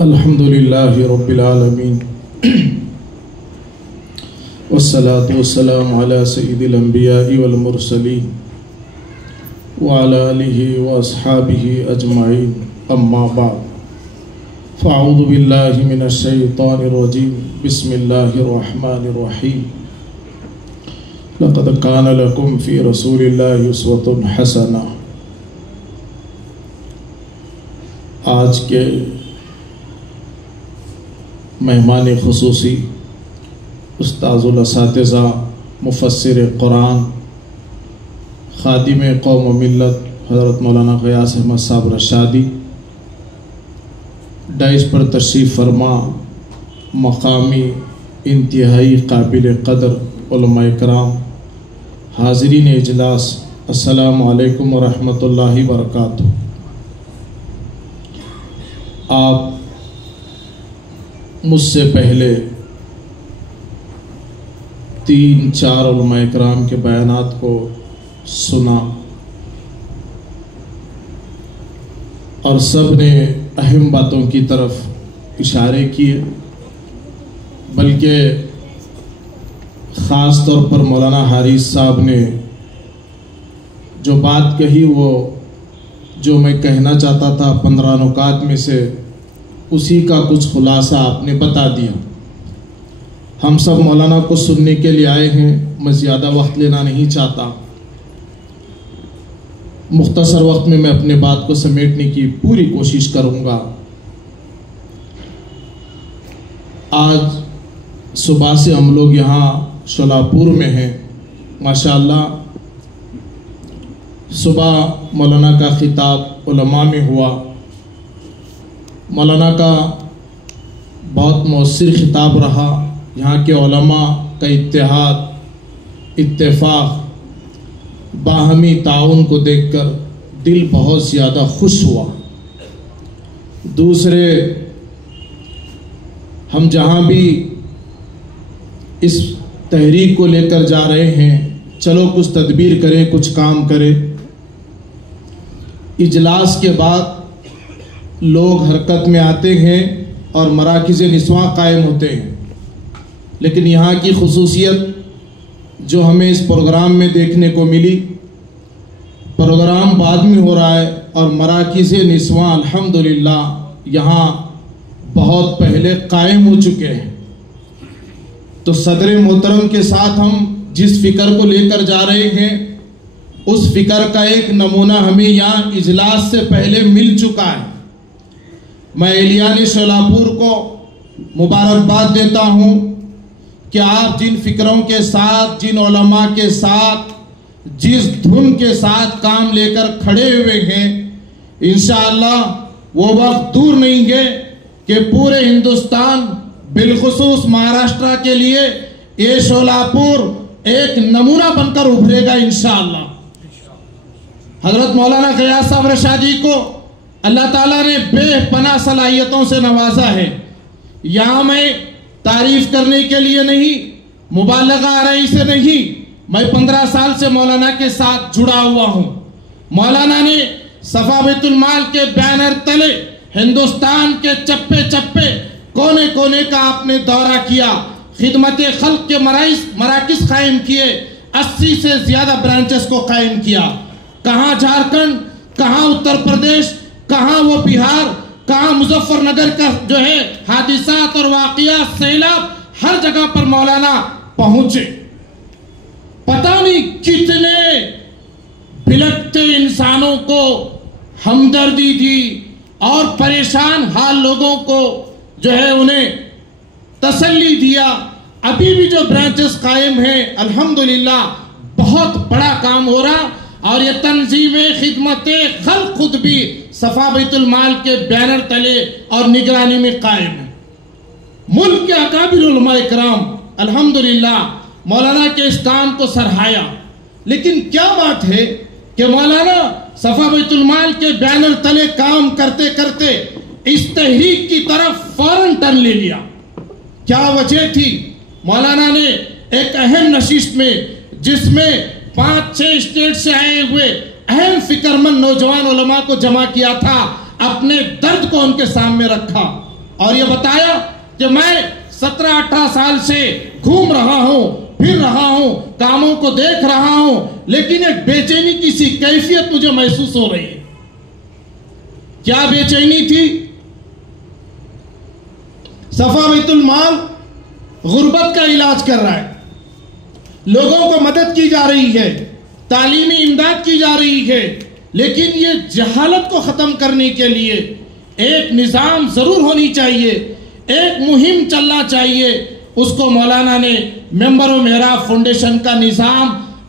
الحمدللہ رب العالمین والصلاة والسلام علی سید الانبیاء والمرسلین وعلی آلہ واصحابہ اجمعین اما بعد فاعوذ باللہ من الشیطان الرجیم بسم اللہ الرحمن الرحیم لقد کان لکم فی رسول اللہ اسوۃ حسنہ۔ آج کے مہمان خصوصی استاذ الاساتذہ مفسر قرآن خادم قوم و ملت حضرت مولانا غیاث احمد صاحب رشادی، ڈائس پر تشریف فرما مقامی انتہائی قابل قدر علماء کرام، حاضرین اجلاس، السلام علیکم ورحمۃ اللہ وبرکاتہ۔ آپ مجھ سے پہلے 3-4 علماء کرام کے بیانات کو سنا اور سب نے اہم باتوں کی طرف اشارے کیے، بلکہ خاص طور پر مولانا حارث صاحب نے جو بات کہی وہ جو میں کہنا چاہتا تھا 15 نکات میں سے اسی کا کچھ خلاصہ آپ نے بتا دیا۔ ہم سب مولانا کو سننے کے لیے آئے ہیں، میں زیادہ وقت لینا نہیں چاہتا، مختصر وقت میں اپنے بات کو سمیٹنے کی پوری کوشش کروں گا۔ آج صبح سے ہم لوگ یہاں شولاپور میں ہیں، ماشاءاللہ صبح مولانا کا خطاب علماء میں ہوا، مولانا کا بہت مؤثر خطاب رہا، یہاں کے علماء کا اتحاد، اتفاق، باہمی تعاون کو دیکھ کر دل بہت زیادہ خوش ہوا۔ دوسرے، ہم جہاں بھی اس تحریک کو لے کر جا رہے ہیں، چلو کچھ تدبیر کریں، کچھ کام کریں۔ اجلاس کے بعد لوگ حرکت میں آتے ہیں اور مراکز نسواں قائم ہوتے ہیں، لیکن یہاں کی خصوصیت جو ہمیں اس پروگرام میں دیکھنے کو ملی، پروگرام بعد میں ہو رہا ہے اور مراکز نسواں الحمدللہ یہاں بہت پہلے قائم ہو چکے ہیں۔ تو صدر محترم کے ساتھ ہم جس فکر کو لے کر جا رہے ہیں اس فکر کا ایک نمونہ ہمیں یہاں اجلاس سے پہلے مل چکا ہے۔ میں اہلیان شولاپور کو مبارکباد دیتا ہوں کہ آپ جن فکروں کے ساتھ، جن علماء کے ساتھ، جس دھن کے ساتھ کام لے کر کھڑے ہوئے ہیں، انشاءاللہ وہ وقت دور نہیں ہے کہ پورے ہندوستان بالخصوص مہاراشٹرا کے لیے یہ شولاپور ایک نمونہ بن کر ابھرے گا انشاءاللہ۔ حضرت مولانا غیاث صاحب رشادی کو اللہ تعالیٰ نے بے پناہ صلاحیتوں سے نوازا ہے۔ یہاں میں تعریف کرنے کے لیے نہیں، مبالغہ آرائی سے نہیں، میں 15 سال سے مولانا کے ساتھ جڑا ہوا ہوں۔ مولانا نے صفا بیت المال کے بینر تلے ہندوستان کے چپے چپے، کونے کونے کا آپ نے دورہ کیا، خدمت خلق کے مراکز قائم کیے، 80 سے زیادہ برانچز کو قائم کیا۔ کہاں جھارکھنڈ، کہاں اتر پردیش، کہاں وہ بہار، کہاں مظفر نگر کا جو ہے حادثات اور واقعات، سیلاب، ہر جگہ پر مولانا پہنچے۔ پتہ نہیں کتنے بھٹکتے انسانوں کو ہمدردی دی اور پریشان حال لوگوں کو جو ہے انہیں تسلی دیا۔ ابھی بھی جو برانچز قائم ہیں الحمدللہ بہت بڑا کام ہو رہا، اور یہ تنظیم خدمت خلق خود بھی صفا بیت المال کے بینر تلے اور نگرانی میں قائم ہے۔ ملک کے اکابر علماء کرام الحمدللہ مولانا کے اس کام کو سراہایا، لیکن کیا بات ہے کہ مولانا صفا بیت المال کے بینر تلے کام کرتے کرتے اس تحریک کی طرف فوراً ٹرن لے لیا۔ کیا وجہ تھی؟ مولانا نے ایک اہم نشست میں، جس میں 5-6 اسٹیٹ سے آئے ہوئے اہم فکر مند نوجوان علماء کو جمع کیا تھا، اپنے درد کو ان کے سامنے رکھا اور یہ بتایا کہ میں 17-18 سال سے گھوم رہا ہوں، پھر رہا ہوں، کاموں کو دیکھ رہا ہوں، لیکن ایک بے چینی کی سی کیفیت مجھے محسوس ہو رہی ہے۔ کیا بے چینی تھی؟ صفا بیت المال غربت کا علاج کر رہا ہے، لوگوں کو مدد کی جا رہی ہے، تعلیمی امداد کی جا رہی ہے، لیکن یہ جہالت کو ختم کرنے کے لیے ایک نظام ضرور ہونی چاہیے، ایک مہم چلنا چاہیے۔ اس کو مولانا نے ممبر و محراب فاؤنڈیشن کا نظام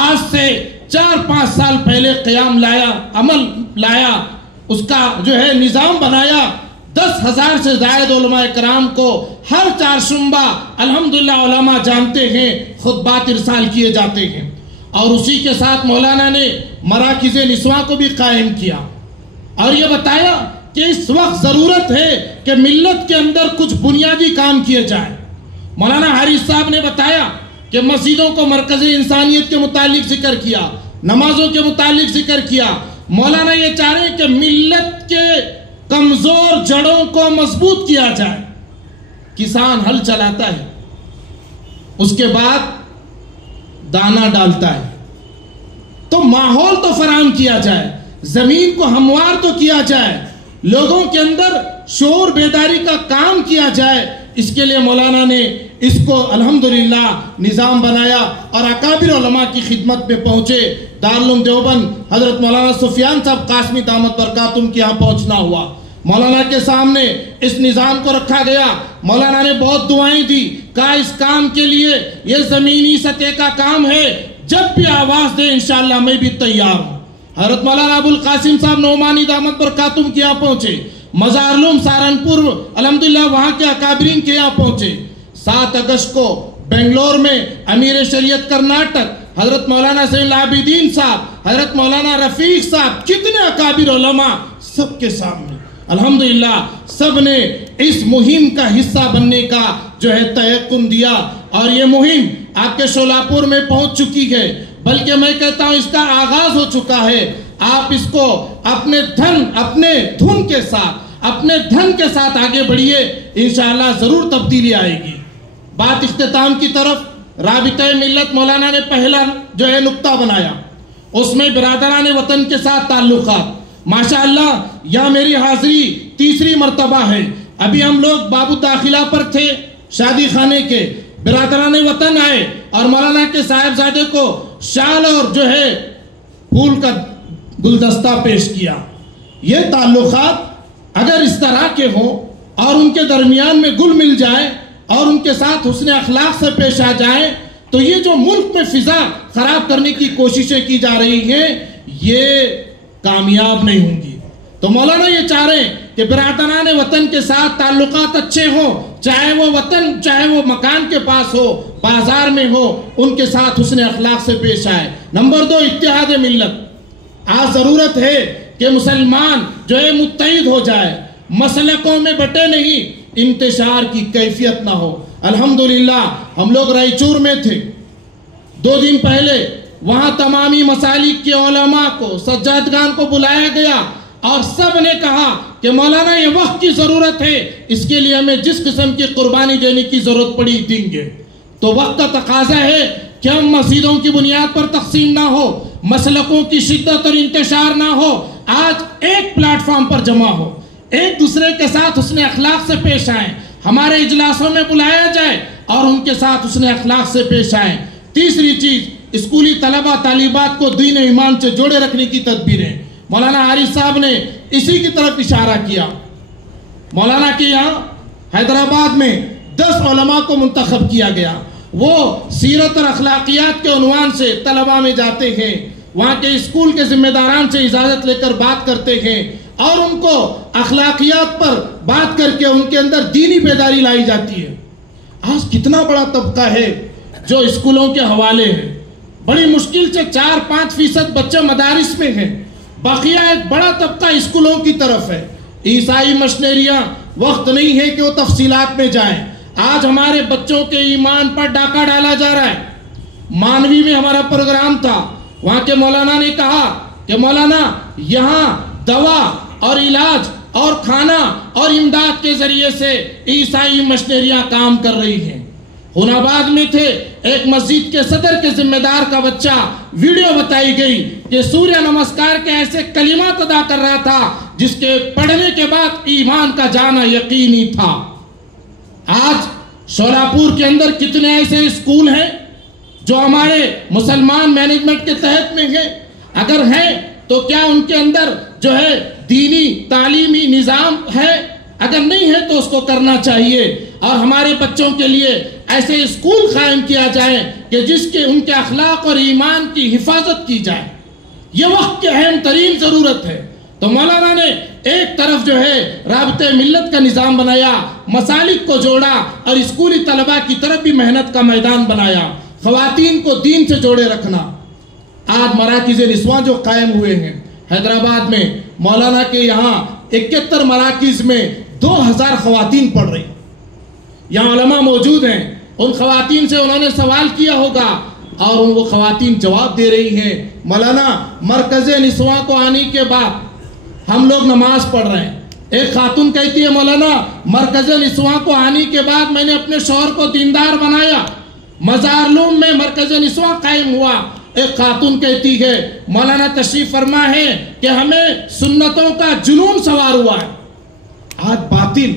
آج سے 4-5 سال پہلے قیام لایا، عمل لایا، اس کا جو ہے نظام بنایا۔ 10,000 سے زائد علماء کرام کو ہر چہارشنبہ الحمدللہ علماء جانتے ہیں خطبات ارسال کیے جاتے ہیں، اور اسی کے ساتھ مولانا نے مراکز نسواں کو بھی قائم کیا، اور یہ بتایا کہ اس وقت ضرورت ہے کہ ملت کے اندر کچھ بنیادی کام کیے جائیں۔ مولانا حارث صاحب نے بتایا کہ مسجدوں کو مرکز انسانیت کے متعلق ذکر کیا، نمازوں کے متعلق ذکر کیا۔ مولانا یہ چاہ رہے ہیں کہ ملت کے کمزور جڑوں کو مضبوط کیا جائے۔ کسان ہل چلاتا ہے، اس کے بعد دانا ڈالتا ہے، تو ماحول تو فراہم کیا جائے، زمین کو ہموار تو کیا جائے، لوگوں کے اندر شعور بیداری کا کام کیا جائے۔ اس کے لیے مولانا نے اس کو الحمدللہ نظام بنایا اور اکابر علماء کی خدمت میں پہنچے۔ دارالعلوم دیوبند حضرت مولانا سفیان صاحب قاسمی دامت برکاتہم کے یہاں پہنچنا ہوا، مولانا کے سامنے اس نظام کو رکھا گیا۔ مولانا نے بہت دعائیں دی، کہا اس کام کے لیے یہ زمینی سطح کا کام ہے، جب بھی آواز دے انشاءاللہ میں بھی تیار ہوں۔ حضرت مولانا ابو القاسم صاحب نعمانی دامت برکاتہم کے یہاں پہنچے، مزارلوم سہارنپور الحمدللہ وہاں کے اکابرین کے یہاں پہنچے۔ 7 اگست کو بنگلور میں امیر شریعت کرناٹک حضرت مولانا زین العابدین صاحب، حضرت مولانا رفیق صاحب، کتنے اکابر علماء سب کے سامنے الحمدللہ سب نے اس مہم کا حصہ بننے کا جو ہے تیقن دیا، اور یہ مہم آپ کے شولاپور میں پہنچ چکی ہے، بلکہ میں کہتا ہوں اس کا آغاز ہو چکا ہے۔ آپ اس کو اپنے دھن کے ساتھ آگے بڑھیے، انشاءاللہ ضرور تبدیلی آئے گی۔ بات اختتام کی طرف، رابطہ ملت مولانا نے پہلا جو ہے نقطہ بنایا، اس میں برادران وطن کے ساتھ تعلقات۔ ماشاءاللہ یہاں میری حاضری تیسری مرتبہ ہے۔ ابھی ہم لوگ باب الداخلہ پر تھے، شادی خانے کے برادران وطن آئے اور مولانا کے صاحبزادے کو شال اور جو ہے پھول کا گلدستہ پیش کیا۔ یہ تعلقات اگر اس طرح کے ہوں اور ان کے درمیان میں گل مل جائے اور ان کے ساتھ حسن اخلاق سے پیش آ جائے، تو یہ جو ملک میں فضا خراب کرنے کی کوششیں کی جا رہی ہیں یہ کامیاب نہیں ہوں گی۔ تو مولانا یہ چاہ رہے ہیں کہ برادران وطن کے ساتھ تعلقات اچھے ہوں، چاہے وہ وطن چاہے وہ مکان کے پاس ہو، بازار میں ہو، ان کے ساتھ حسن اخلاق سے پیش آئے۔ نمبر 2، اتحاد ملت۔ آج ضرورت ہے کہ مسلمان جو ہے متحد ہو جائے، مسلکوں میں بٹے نہیں، انتشار کی کیفیت نہ ہو۔ الحمدللہ ہم لوگ رائچور میں تھے 2 دن پہلے، وہاں تمامی مسالک کے علماء کو، سجادگان کو بلایا گیا اور سب نے کہا کہ مولانا یہ وقت کی ضرورت ہے، اس کے لیے ہمیں جس قسم کی قربانی دینے کی ضرورت پڑی دیں گے۔ تو وقت کا تقاضا ہے کہ ہم مسجدوں کی بنیاد پر تقسیم نہ ہو، مسلکوں کی شدت اور انتشار نہ ہو، آج ایک پلیٹ فارم پر جمع ہو، ایک دوسرے کے ساتھ حسن اخلاق سے پیش آئیں، ہمارے اجلاسوں میں بلایا جائے اور ان کے ساتھ حسن اخلاق سے پیش آئیں۔ تیسری چیز، اسکولی طلبہ طالبات کو دین و ایمان سے جوڑے رکھنے کی تدبیریں۔ مولانا حارث صاحب نے اسی کی طرف اشارہ کیا۔ مولانا کے یہاں حیدرآباد میں 10 علماء کو منتخب کیا گیا، وہ سیرت اور اخلاقیات کے عنوان سے طلبہ میں جاتے ہیں، وہاں کے اسکول کے ذمہ داران سے اجازت لے کر بات کرتے ہیں اور ان کو اخلاقیات پر بات کر کے ان کے اندر دینی بیداری لائی جاتی ہے۔ آج کتنا بڑا طبقہ ہے جو اسکولوں کے حوالے ہے، بڑی مشکل سے 4-5% بچے مدارس میں ہیں، بقیہ ایک بڑا طبقہ اسکولوں کی طرف ہے۔ عیسائی مشنریاں وقت نہیں ہے کہ وہ تفصیلات میں جائیں۔ آج ہمارے بچوں کے ایمان پر ڈاکہ ڈالا جا رہا ہے۔ مانوی میں ہمارا پروگرام تھا، وہاں کے مولانا نے کہا کہ مولانا یہاں دوا اور علاج اور کھانا اور امداد کے ذریعے سے عیسائی مشنریاں کام کر رہی ہیں۔ ہوناباد میں تھے، ایک مسجد کے صدر کے ذمہ دار کا بچہ، ویڈیو بتائی گئی کہ سوریہ نمسکار کے ایسے کلمات ادا کر رہا تھا جس کے پڑھنے کے بعد ایمان کا جانا یقینی تھا۔ آج شولاپور کے اندر کتنے ایسے اسکول ہیں جو ہمارے مسلمان مینجمنٹ کے تحت میں ہیں؟ اگر ہیں تو کیا ان کے اندر جو ہے دینی تعلیمی نظام ہے؟ اگر نہیں ہے تو اس کو کرنا چاہیے، اور ہمارے بچوں کے لیے ایسے اسکول قائم کیا جائے کہ جس کے ان کے اخلاق اور ایمان کی حفاظت کی جائے۔ یہ وقت کی اہم ترین ضرورت ہے۔ تو مولانا نے ایک طرف جو ہے رابطہ ملت کا نظام بنایا، مسالک کو جوڑا، اور اسکولی طلباء کی طرف بھی محنت کا میدان بنایا، خواتین کو دین سے جوڑے رکھنا۔ آج مراکز نسواں جو قائم ہوئے ہیں حیدرآباد میں، مولانا کے یہاں 71 مراکز میں 2000 خواتین پڑھ رہی، یہاں علماء موجود ہیں، ان خواتین سے انہوں نے سوال کیا ہوگا اور وہ خواتین جواب دے رہی ہیں۔ مولانا مرکز نسواں کو آنے کے بعد ہم لوگ نماز پڑھ رہے ہیں، ایک خاتون کہتی ہے مولانا مرکز نسواں کو آنے کے بعد میں نے اپنے شوہر کو دیندار بنایا، مزارلوم میں مرکز نسواں قائم ہوا۔ ایک خاتون کہتی ہے مولانا تشریف فرما ہے کہ ہمیں سنتوں کا جنون سوار ہوا ہے۔ آج باطل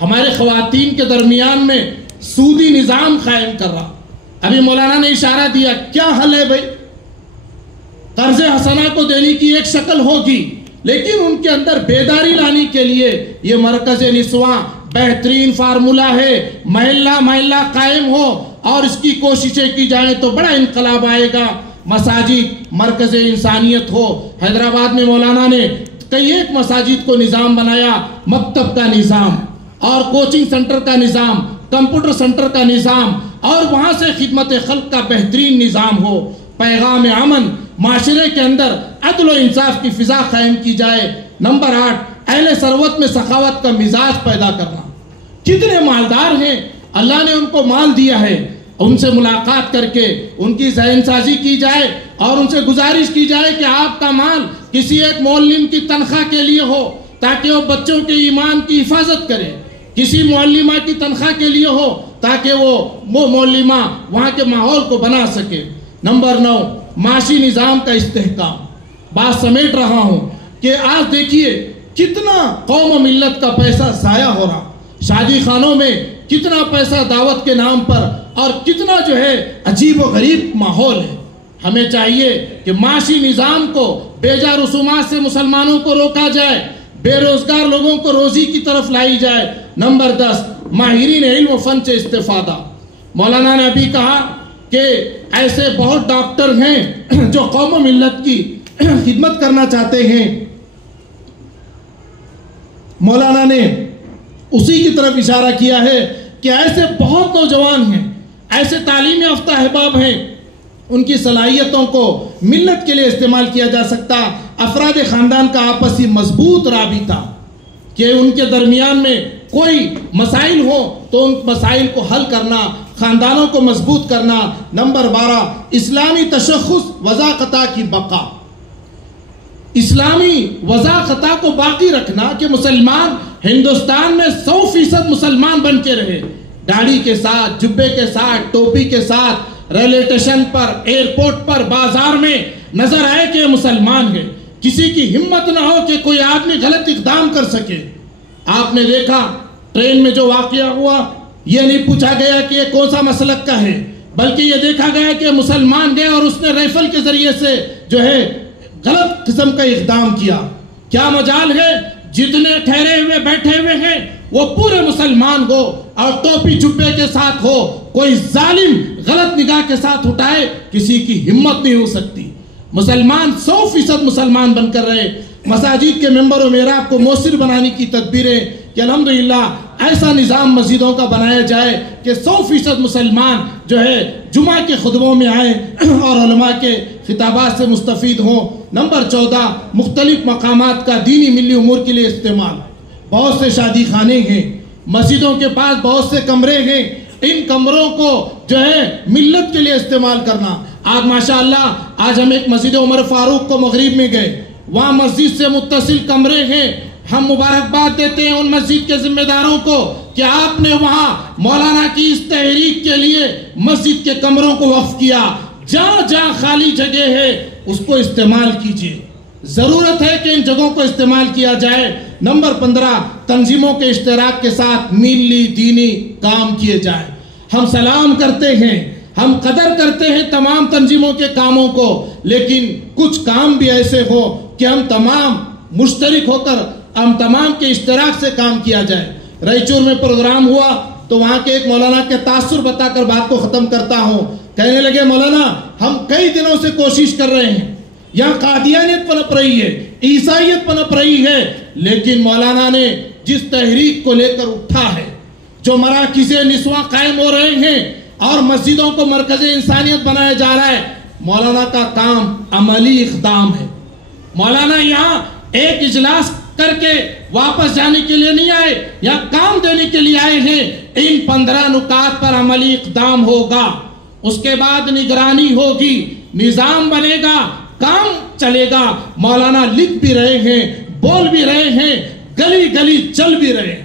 ہمارے خواتین کے درمیان میں سودی نظام قائم کر رہا۔ ابھی مولانا نے اشارہ دیا، کیا حل ہے بھائی؟ قرض حسنہ کو دینے کی ایک شکل ہوگی، لیکن ان کے اندر بیداری لانے کے لیے یہ مرکز نسواں بہترین فارمولہ ہے۔ محلہ محلہ قائم ہو اور اس کی کوششیں کی جائیں تو بڑا انقلاب آئے گا۔ مساجد مرکز انسانیت ہو۔ حیدرآباد میں مولانا نے کئی ایک مساجد کو نظام بنایا، مکتب کا نظام اور کوچنگ سنٹر کا نظام، کمپیوٹر سنٹر کا نظام، اور وہاں سے خدمت خلق کا بہترین نظام ہو۔ پیغام امن، معاشرے کے اندر عدل و انصاف کی فضا قائم کی جائے۔ نمبر 8، اہل ثروت میں سخاوت کا مزاج پیدا کرنا۔ کتنے مالدار ہیں، اللہ نے ان کو مال دیا ہے، ان سے ملاقات کر کے ان کی ذہن سازی کی جائے اور ان سے گزارش کی جائے کہ آپ کا مال کسی ایک معلم کی تنخواہ کے لیے ہو تاکہ وہ بچوں کے ایمان کی حفاظت کرے، کسی معلمہ کی تنخواہ کے لیے ہو تاکہ وہ معلمہ وہاں کے ماحول کو بنا سکے۔ نمبر 9، معاشی نظام کا استحکام۔ بات سمیٹ رہا ہوں کہ آج دیکھیے کتنا قوم و ملت کا پیسہ ضائع ہو رہا، شادی خانوں میں کتنا پیسہ دعوت کے نام پر، اور کتنا جو ہے عجیب و غریب ماحول ہے۔ ہمیں چاہیے کہ معاشی نظام کو بیجا رسومات سے مسلمانوں کو روکا جائے، بے روزگار لوگوں کو روزی کی طرف لائی جائے۔ نمبر 10، ماہرین علم و فن سے استفادہ۔ مولانا نے ابھی کہا کہ ایسے بہت ڈاکٹر ہیں جو قوم و ملت کی خدمت کرنا چاہتے ہیں۔ مولانا نے اسی کی طرف اشارہ کیا ہے کہ ایسے بہت نوجوان ہیں، ایسے تعلیم یافتہ احباب ہیں، ان کی صلاحیتوں کو ملت کے لیے استعمال کیا جا سکتا۔ افراد خاندان کا آپسی مضبوط رابطہ، کہ ان کے درمیان میں کوئی مسائل ہو تو ان مسائل کو حل کرنا، خاندانوں کو مضبوط کرنا۔ نمبر 12، اسلامی تشخص وضاقتہ کی بقا۔ اسلامی وضاقتہ کو باقی رکھنا کہ مسلمان ہندوستان میں 100% مسلمان بن کے رہے، داڑھی کے ساتھ، جبے کے ساتھ، ٹوپی کے ساتھ، ریلوے اسٹیشن پر، ایئرپورٹ پر، بازار میں نظر آئے کہ مسلمان ہے۔ کسی کی ہمت نہ ہو کہ کوئی آدمی غلط اقدام کر سکے۔ آپ نے دیکھا ٹرین میں جو واقعہ ہوا، یہ نہیں پوچھا گیا کہ یہ کون سا مسلک کا ہے، بلکہ یہ دیکھا گیا کہ مسلمان گئے اور اس نے رائفل کے ذریعے سے جو ہے غلط قسم کا اقدام کیا۔ کیا مجال ہے جتنے ٹھہرے ہوئے بیٹھے ہوئے ہیں وہ پورے مسلمان ہو اور ٹوپی جبے کے ساتھ ہو، کوئی ظالم غلط نگاہ کے ساتھ اٹھائے کسی کی ہمت نہیں ہو سکتی۔ مسلمان 100% مسلمان بن کر رہے۔ مساجد کے ممبر و محراب کو مؤثر بنانے کی تدبیریں کہ الحمدللہ ایسا نظام مسجدوں کا بنایا جائے کہ 100% مسلمان جو ہے جمعہ کے خطبوں میں آئیں اور علماء کے خطابات سے مستفید ہوں۔ نمبر 14، مختلف مقامات کا دینی ملی امور کے لیے استعمال۔ بہت سے شادی خانے ہیں، مسجدوں کے پاس بہت سے کمرے ہیں، ان کمروں کو جو ہے ملت کے لیے استعمال کرنا۔ آج ماشاءاللہ آج ہم ایک مسجد عمر فاروق کو مغرب میں گئے، وہاں مسجد سے متصل کمرے ہیں ہم مبارکباد دیتے ہیں ان مسجد کے ذمہ داروں کو کہ آپ نے وہاں مولانا کی اس تحریک کے لیے مسجد کے کمروں کو وقف کیا. جہاں جہاں خالی جگہ ہے اس کو استعمال کیجیے. ضرورت ہے کہ ان جگہوں کو استعمال کیا جائے. نمبر 15 تنظیموں کے اشتراک کے ساتھ ملی دینی کام کیے جائیں. ہم سلام کرتے ہیں, ہم قدر کرتے ہیں تمام تنظیموں کے کاموں کو, لیکن کچھ کام بھی ایسے ہو کہ ہم تمام مشترک ہو کر ہم تمام کے اشتراک سے کام کیا جائے. رائچور میں پروگرام ہوا تو وہاں کے ایک مولانا کے تاثر بتا کر بات کو ختم کرتا ہوں. کہنے لگے مولانا ہم کئی دنوں سے کوشش کر رہے ہیں, یہاں قادیانیت پنپ رہی ہے, عیسائیت پنپ رہی ہے, لیکن مولانا نے جس تحریک کو لے کر اٹھا ہے, جو مراکز نسواں قائم ہو رہے ہیں اور مسجدوں کو مرکز انسانیت بنایا جا رہا ہے, مولانا کا کام عملی اقدام ہے. مولانا یہاں ایک اجلاس کر کے واپس جانے کے لیے نہیں آئے, یا کام دینے کے لیے آئے ہیں. ان 15 نکات پر عملی اقدام ہوگا, اس کے بعد نگرانی ہوگی, نظام بنے گا, کام چلے گا. مولانا لکھ بھی رہے ہیں, بول بھی رہے ہیں, گلی گلی چل بھی رہے ہیں.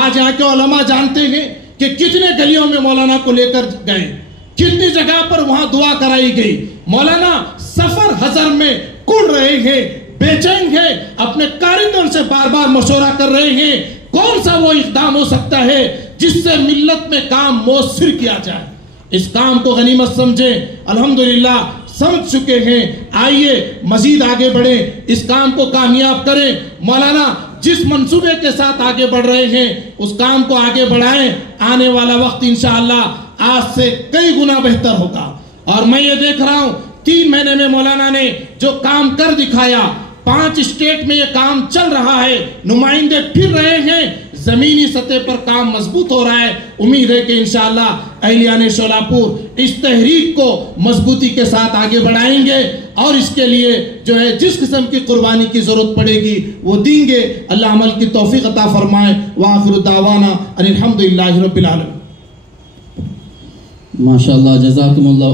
آج یہاں کے علماء جانتے ہیں کہ کتنے گلیوں میں مولانا کو لے کر گئے, کتنی جگہ پر وہاں دعا کرائی گئی. مولانا سفر حضر میں کڑ رہے ہیں, بے چین ہیں, اپنے کارکنوں سے بار بار مشورہ کر رہے ہیں کون سا وہ اقدام ہو سکتا ہے جس سے ملت میں کام مؤثر کیا جائے. اس کام کو غنیمت سمجھیں. الحمدللہ سمجھ چکے ہیں, آئیے مزید آگے بڑھیں, اس کام کو کامیاب کریں. مولانا جس منصوبے کے ساتھ آگے بڑھ رہے ہیں اس کام کو آگے بڑھائیں. آنے والا وقت انشاءاللہ آج سے کئی گنا بہتر ہوگا. اور میں یہ دیکھ رہا ہوں 3 مہینے میں مولانا نے جو کام کر دکھایا, 5 اسٹیٹ میں یہ کام چل رہا ہے, نمائندے پھر رہے ہیں, زمینی سطح پر کام مضبوط ہو رہا ہے. امید ہے کہ انشاءاللہ اہلیان شولاپور اس تحریک کو مضبوطی کے ساتھ آگے بڑھائیں گے, اور اس کے لیے جو ہے جس قسم کی قربانی کی ضرورت پڑے گی وہ دیں گے. اللہ عمل کی توفیق عطا فرمائے. وآخر دعوانا ان الحمدللہ رب العالمین. ماشاءاللہ, جزاکم اللہ.